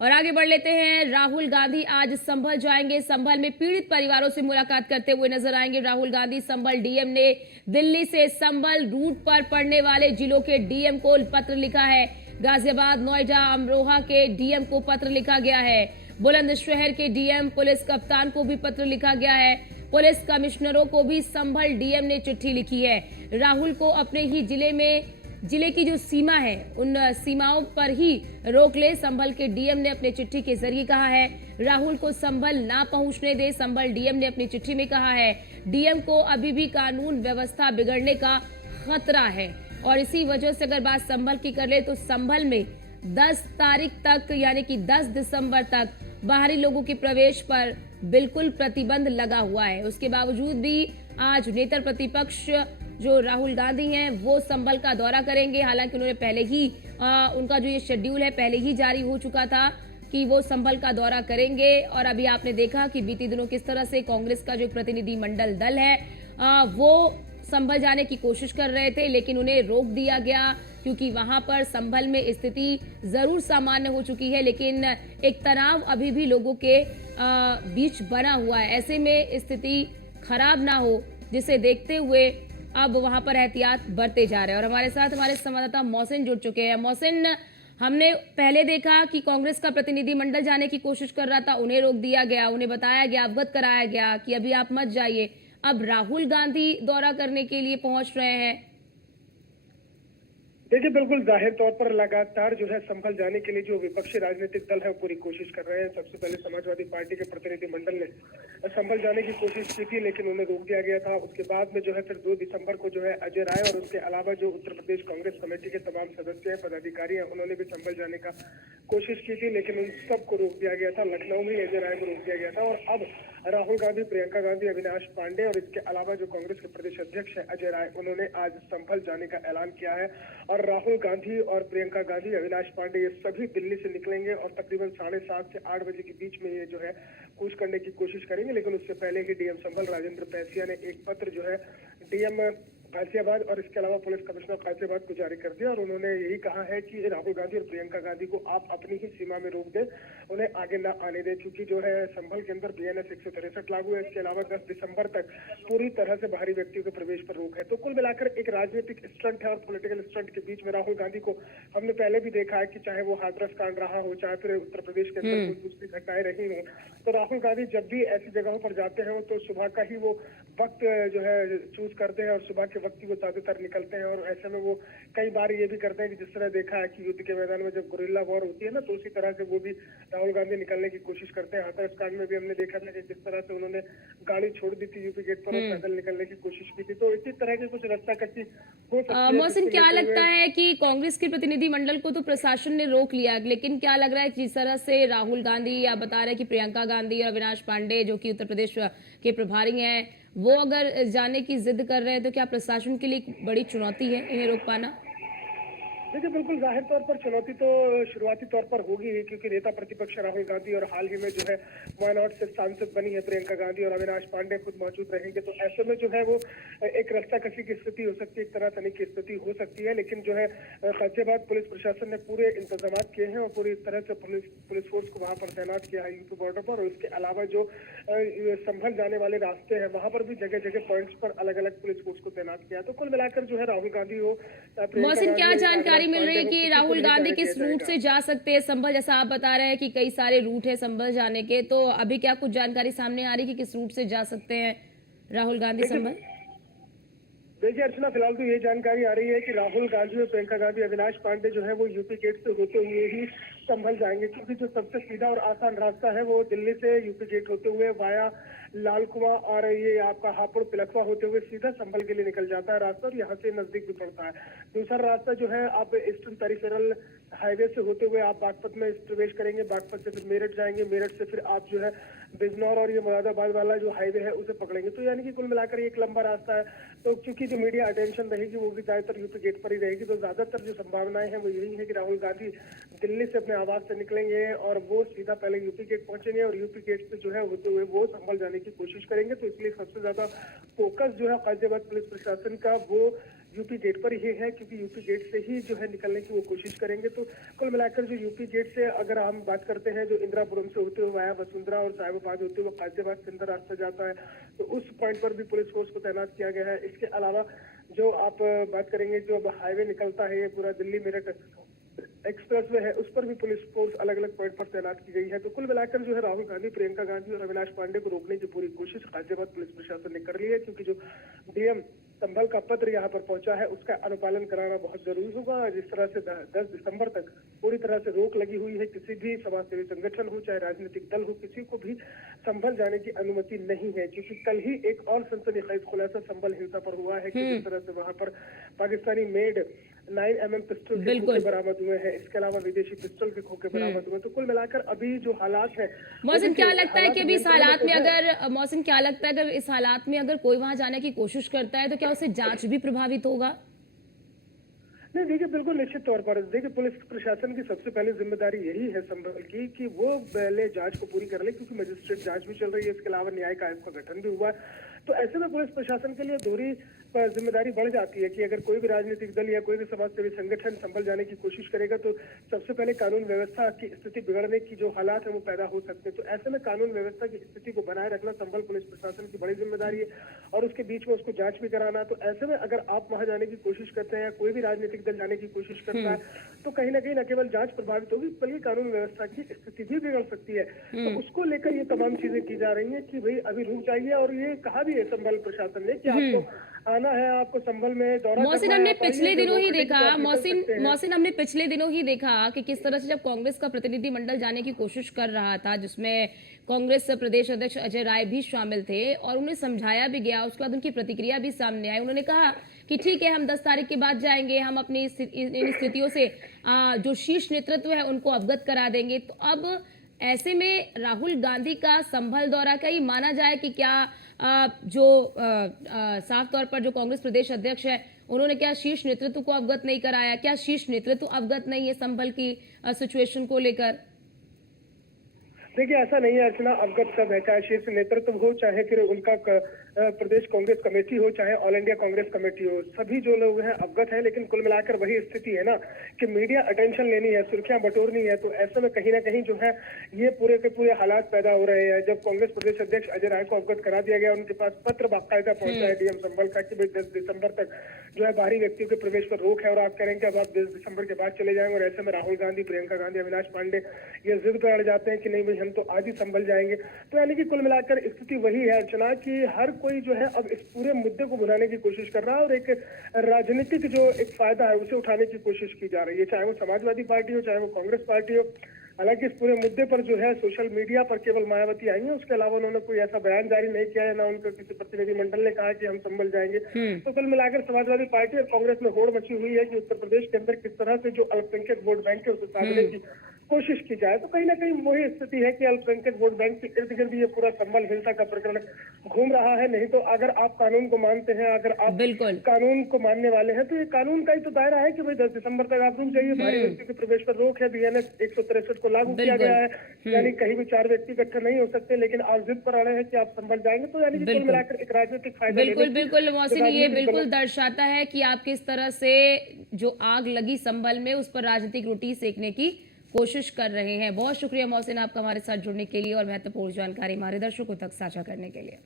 और आगे बढ़ लेते हैं। राहुल गांधी आज संभल जाएंगे। संभल में पीड़ित परिवारों से मुलाकात करते हुए नजर आएंगे राहुल गांधी। संभल डीएम ने दिल्ली से संभल रूट पर पड़ने वाले जिलों के डीएम को पत्र लिखा है। गाजियाबाद, नोएडा, अमरोहा के डीएम को पत्र लिखा गया है। बुलंदशहर के डीएम, पुलिस कप्तान को भी पत्र लिखा गया है। पुलिस कमिश्नरों को भी संभल डीएम ने चिट्ठी लिखी है। राहुल को अपने ही जिले की जो सीमा है उन सीमाओं पर ही रोक ले, संभल के डीएम ने अपने चिट्ठी के जरिए कहा है। राहुल को संभल ना पहुंचने दे, संभल डीएम ने अपनी चिट्ठी में कहा है। डीएम को अभी भी कानून व्यवस्था बिगड़ने का खतरा है और इसी वजह से अगर बात संभल की कर ले तो संभल में 10 तारीख तक यानी कि 10 दिसंबर तक बाहरी लोगों के प्रवेश पर बिल्कुल प्रतिबंध लगा हुआ है। उसके बावजूद भी आज नेता प्रतिपक्ष जो राहुल गांधी हैं वो संभल का दौरा करेंगे। हालांकि उन्होंने पहले ही उनका जो ये शेड्यूल है पहले ही जारी हो चुका था कि वो संभल का दौरा करेंगे। और अभी आपने देखा कि बीते दिनों किस तरह से कांग्रेस का जो प्रतिनिधि मंडल दल है वो संभल जाने की कोशिश कर रहे थे, लेकिन उन्हें रोक दिया गया क्योंकि वहां पर संभल में स्थिति जरूर सामान्य हो चुकी है, लेकिन एक तनाव अभी भी लोगों के बीच बना हुआ है। ऐसे में स्थिति खराब ना हो, जिसे देखते हुए अब वहां पर एहतियात बरते जा रहे हैं। और हमारे साथ हमारे संवाददाता मोहसिन जुड़ चुके हैं। मोहसिन, हमने पहले देखा कि कांग्रेस का प्रतिनिधिमंडल जाने की कोशिश कर रहा था, उन्हें रोक दिया गया, उन्हें बताया गया, अवगत कराया गया कि अभी आप मत जाइए। अब राहुल गांधी दौरा करने के लिए पहुंच रहे हैं। देखिए, बिल्कुल जाहिर तौर पर लगातार जो है संभल जाने के लिए जो विपक्षी राजनीतिक दल है वो पूरी कोशिश कर रहे हैं। सबसे पहले समाजवादी पार्टी के प्रतिनिधिमंडल ने संभल जाने की कोशिश की थी, लेकिन उन्हें रोक दिया गया था। उसके बाद में जो है फिर 2 दिसंबर को जो है अजय राय और उसके अलावा जो उत्तर प्रदेश कांग्रेस कमेटी के तमाम सदस्य हैं, पदाधिकारी हैं, उन्होंने भी संभल जाने का कोशिश की थी, लेकिन उन सबको रोक दिया गया था। लखनऊ में अजय राय को रोक दिया गया था और अब राहुल गांधी, प्रियंका गांधी, अविनाश पांडे और इसके अलावा जो कांग्रेस के प्रदेश अध्यक्ष है अजय राय, उन्होंने आज संभल जाने का ऐलान किया है। और राहुल गांधी और प्रियंका गांधी, अविनाश पांडे, ये सभी दिल्ली से निकलेंगे और तकरीबन 7:30 से 8 बजे के बीच में ये जो है कूच करने की कोशिश करेंगे। लेकिन उससे पहले ही डीएम संभल राजेंद्र पैसिया ने एक पत्र जो है डीएम गाजियाबाद और इसके अलावा पुलिस कमिश्नर गाजियाबाद को जारी कर दिया और उन्होंने यही कहा है कि राहुल गांधी और प्रियंका गांधी को आप अपनी ही सीमा में रोक दें, उन्हें आगे न आने दें, क्योंकि जो है संभल के अंदर बीएनएस 163 लागू है। इसके अलावा 10 दिसंबर तक पूरी तरह से बाहरी व्यक्तियों के प्रवेश पर रोक है। तो कुल मिलाकर एक राजनीतिक स्टंट है और पॉलिटिकल स्टंट के बीच में राहुल गांधी को हमने पहले भी देखा है कि चाहे वो हाथरस कांड रहा हो, चाहे फिर उत्तर प्रदेश के अंदर कोई दूसरी घटनाएं रही हो, तो राहुल गांधी जब भी ऐसी जगहों पर जाते हैं तो सुबह का ही वो वक्त जो है चूज करते हैं और सुबह के वक्त ही वो ज्यादातर निकलते हैं। और ऐसे में वो कई बार ये भी करते हैं कि जिस तरह देखा है कि युद्ध के मैदान में जब गुरिल्ला वॉर होती है ना, तो उसी तरह से वो भी राहुल गांधी निकलने की कोशिश करते हैं। हाथरस कांड में भी हमने देखा था कि किस तरह से उन्होंने गाड़ी छोड़ दी थी यूपी गेट पर और पैदल निकलने की कोशिश की थी। तो इसी तरह की कुछ रस्साकसी हो सकती है। मोहसिन, क्या लगता है कि कांग्रेस के प्रतिनिधिमंडल को तो प्रशासन ने रोक लिया, लेकिन क्या लग रहा है कि जिस तरह से राहुल गांधी या बता रहे हैं कि प्रियंका गांधी और अविनाश पांडे जो कि उत्तर प्रदेश के प्रभारी हैं, वो अगर जाने की जिद कर रहे हैं तो क्या प्रशासन के लिए एक बड़ी चुनौती है इन्हें रोक पाना? देखिए, बिल्कुल जाहिर तौर पर चुनौती तो शुरुआती तौर पर होगी ही, क्योंकि नेता प्रतिपक्ष राहुल गांधी और हाल ही में जो है वायनाड से सांसद बनी है प्रियंका गांधी और अविनाश पांडे खुद मौजूद रहेंगे। तो ऐसे में जो है वो एक रस्साकसी की स्थिति हो सकती है, एक तरह तनी की स्थिति हो सकती है। लेकिन जो है गाजियाबाद पुलिस प्रशासन ने पूरे इंतजाम किए हैं और पूरी तरह से पुलिस फोर्स को वहां पर तैनात किया है यूपी बॉर्डर पर। और इसके अलावा जो संभल जाने वाले रास्ते हैं वहां पर भी जगह जगह पॉइंट्स पर अलग अलग पुलिस फोर्स को तैनात किया। तो कुल मिलाकर जो है राहुल गांधी हो, मौसम, क्या जानकारी मिल रही है कि राहुल गांधी किस रूट से जा सकते हैं संभल? जैसा आप बता रहे हैं कि कई सारे रूट है संभल जाने के, तो अभी क्या कुछ जानकारी सामने आ रही है कि किस रूट से जा सकते हैं राहुल गांधी संभल? देखिए अर्चना, फिलहाल तो ये जानकारी आ रही है कि राहुल गांधी और प्रियंका गांधी, अविनाश पांडे जो है वो यूपी गेट से होते हुए ही संभल जाएंगे, क्योंकि जो सबसे सीधा और आसान रास्ता है वो दिल्ली से यूपी गेट होते हुए वाया लाल कुआं और ये आपका हापुड़ पिलखवा होते हुए सीधा संभल के लिए निकल जाता है रास्ता और यहाँ से नजदीक भी पड़ता है। दूसरा रास्ता जो है आप ईस्टर्न पेरिफेरल हाईवे से होते हुए आप बागपत में प्रवेश करेंगे, बागपत से फिर मेरठ जाएंगे, मेरठ से फिर आप जो है बिजनौर और ये मुरादाबाद वाला जो हाईवे है उसे पकड़ेंगे। तो यानी कि कुल मिलाकर एक लंबा रास्ता है। तो क्योंकि जो मीडिया अटेंशन रहेगी वो भी ज्यादातर यूपी गेट पर ही रहेगी, तो ज्यादातर जो संभावनाएं हैं वो यही है कि राहुल गांधी दिल्ली से अपने आवास से निकलेंगे और वो सीधा पहले यूपी गेट पहुंचेंगे और यूपी गेट से जो है होते हुए वो संभल जाने की कोशिश करेंगे। तो इसलिए सबसे ज्यादा फोकस जो है गाजियाबाद पुलिस प्रशासन का वो यूपी गेट पर ही है, क्योंकि यूपी गेट से ही जो है निकलने की वो कोशिश करेंगे। तो कुल मिलाकर जो यूपी गेट से अगर हम बात करते हैं, जो इंदिरापुरम से होते हुए वाया वसुंधरा और साहिबाबाद होते हुए गाजियाबाद के अंदर रास्ता जाता है, तो उस पॉइंट पर भी पुलिस फोर्स को तैनात किया गया है। इसके अलावा जो आप बात करेंगे, जो अब हाईवे निकलता है ये पूरा दिल्ली मेरठ एक्सप्रेस वे है, उस पर भी पुलिस फोर्स अलग अलग पॉइंट पर तैनात की गई है। तो कुल मिलाकर जो है राहुल गांधी, प्रियंका गांधी और अविनाश पांडे को रोकने की पूरी कोशिश गाजियाबाद पुलिस प्रशासन ने कर ली है, क्योंकि जो डीएम संभल का पत्र यहाँ पर पहुंचा है उसका अनुपालन कराना बहुत जरूरी होगा। जिस तरह से 10 दिसंबर तक पूरी तरह से रोक लगी हुई है, किसी भी समाजसेवी संगठन हो चाहे राजनीतिक दल हो, किसी को भी संभल जाने की अनुमति नहीं है। क्योंकि कल ही एक और सनसनीखेज खुलासा संभल हिंसा पर हुआ है कि जिस तरह से वहां पर पाकिस्तानी मेड 9mm पिस्टल के खोखे बरामद हुए हैं, इसके अलावा विदेशी पिस्टल के खोखे बरामद हुए। तो कुल मिलाकर अभी जो हालात है, मौसम क्या लगता है कि अभी इस हालात में अगर मौसम क्या लगता है अगर इस हालात में अगर कोई वहां जाने की कोशिश करता है तो क्या उससे जांच भी प्रभावित होगा? नहीं, देखिए बिल्कुल निश्चित तौर पर देखिए पुलिस प्रशासन की सबसे पहले जिम्मेदारी यही है संभल की कि वो पहले जांच को पूरी कर ले, क्योंकि मजिस्ट्रेट जांच भी चल रही है। इसके अलावा न्यायिक आयोग का गठन भी हुआ है। तो ऐसे में पुलिस प्रशासन के लिए दोहरी जिम्मेदारी बढ़ जाती है कि अगर कोई भी राजनीतिक दल या कोई भी समाजसेवी संगठन संभल जाने की कोशिश करेगा तो सबसे पहले कानून व्यवस्था की स्थिति बिगड़ने की जो हालात है वो पैदा हो सकते हैं। तो ऐसे में कानून व्यवस्था की स्थिति को बनाए रखना संभल पुलिस प्रशासन की बड़ी जिम्मेदारी है और उसके बीच में उसको जांच भी कराना। तो ऐसे में अगर आप वहां जाने की कोशिश करते हैं या कोई भी राजनीतिक दल जाने की कोशिश करता है तो कहीं ना कहीं न केवल जांच प्रभावित होगी बल्कि कानून व्यवस्था की स्थिति भी बिगड़ सकती है। तो उसको लेकर ये तमाम चीजें की जा रही है कि भाई अभी रुक जाइए। और ये कहा भी है संभल प्रशासन ने कि आपको आना है, आपको संभल में दौरा मोहसिन, करना है, हमने आप आइए, पिछले जो दिनों ही रोकने की देखा तो आप निकल मोहसिन सकते हैं। मोहसिन हमने पिछले दिनों ही देखा कि किस तरह से जब कांग्रेस का प्रतिनिधिमंडल जाने की कोशिश कर रहा था, जिसमें कांग्रेस प्रदेश अध्यक्ष अजय राय भी शामिल थे और उन्हें समझाया भी गया, उसके बाद उनकी प्रतिक्रिया भी सामने आई। उन्होंने कहा कि ठीक है, हम 10 तारीख के बाद जाएंगे, हम अपनी इन स्थितियों से जो शीर्ष नेतृत्व है उनको अवगत करा देंगे। तो अब ऐसे में राहुल गांधी का संभल दौरा का ही माना जाए कि क्या साफ तौर पर जो कांग्रेस प्रदेश अध्यक्ष है उन्होंने क्या शीर्ष नेतृत्व को अवगत नहीं कराया? क्या शीर्ष नेतृत्व अवगत नहीं है संभल की सिचुएशन को लेकर? देखिए ऐसा नहीं है अर्चना, अवगत सब है, चाहे शीर्ष नेतृत्व हो, चाहे फिर उनका प्रदेश कांग्रेस कमेटी हो, चाहे ऑल इंडिया कांग्रेस कमेटी हो, सभी जो लोग हैं अवगत हैं। लेकिन कुल मिलाकर वही स्थिति है ना कि मीडिया अटेंशन लेनी है, सुर्खियां बटोरनी है। तो ऐसे में कहीं ना कहीं जो है ये पूरे के पूरे हालात पैदा हो रहे हैं। जब कांग्रेस प्रदेश अध्यक्ष अजय राय को अवगत करा दिया गया, उनके पास पत्र बाकायदा पहुंचा है डीएम संभल का कि भाई 10 दिसंबर तक जो है बाहरी व्यक्तियों के प्रवेश पर रोक है और आप कह रहे हैं कि अब आप 10 दिसंबर के बाद चले जाएंगे। और ऐसे में राहुल गांधी, प्रियंका गांधी, अविनाश पांडे ये जिद पर अड़ जाते हैं कि नहीं भाई हम तो आज ही संभल जाएंगे। तो यानी कि कुल मिलाकर स्थिति वही है अर्चना कि हर कोई जो है अब इस पूरे मुद्दे को बुलाने की कोशिश कर रहा है और एक राजनीतिक जो एक फायदा है उसे उठाने की कोशिश की जा रही है, चाहे वो समाजवादी पार्टी हो, चाहे वो कांग्रेस पार्टी हो। हालांकि इस पूरे मुद्दे पर जो है सोशल मीडिया पर केवल मायावती आई है, उसके अलावा उन्होंने कोई ऐसा बयान जारी नहीं किया है, ना उनका किसी प्रतिनिधिमंडल ने कहा कि हम संभल जाएंगे। तो कुल मिलाकर समाजवादी पार्टी और कांग्रेस में होड़ मची हुई है कि उत्तर प्रदेश के अंदर किस तरह से जो अल्पसंख्यक वोट बैंक है उसे साधने की कोशिश की जाए। तो कहीं ना कहीं वही स्थिति है कि अल्पसंख्यक वोट बैंक के इर्द गिर्द ये पूरा संभल हिंसा का प्रकरण घूम रहा है। नहीं तो अगर आप कानून को मानते हैं, अगर आप कानून को मानने वाले हैं तो ये कानून का ही तो दायरा है कि भाई 10 दिसंबर तक आप रुक जाइए। बाहरी व्यक्ति के प्रवेश पर रोक है, बीएनएस 163 को लागू किया गया है, यानी कहीं भी 4 व्यक्ति इकट्ठे नहीं हो सकते। लेकिन आप जिद पर अड़े हैं कि आप संभल जाएंगे, तो यानी कि कुल मिलाकर एक राजनीतिक फायदा। बिल्कुल मोहसिन, ये बिल्कुल दर्शाता है कि आप किस तरह से जो आग लगी संभल में उस पर राजनीतिक रोटी सेकने की कोशिश कर रहे हैं। बहुत शुक्रिया मोहसिन आपका हमारे साथ जुड़ने के लिए और महत्वपूर्ण जानकारी हमारे दर्शकों तक साझा करने के लिए।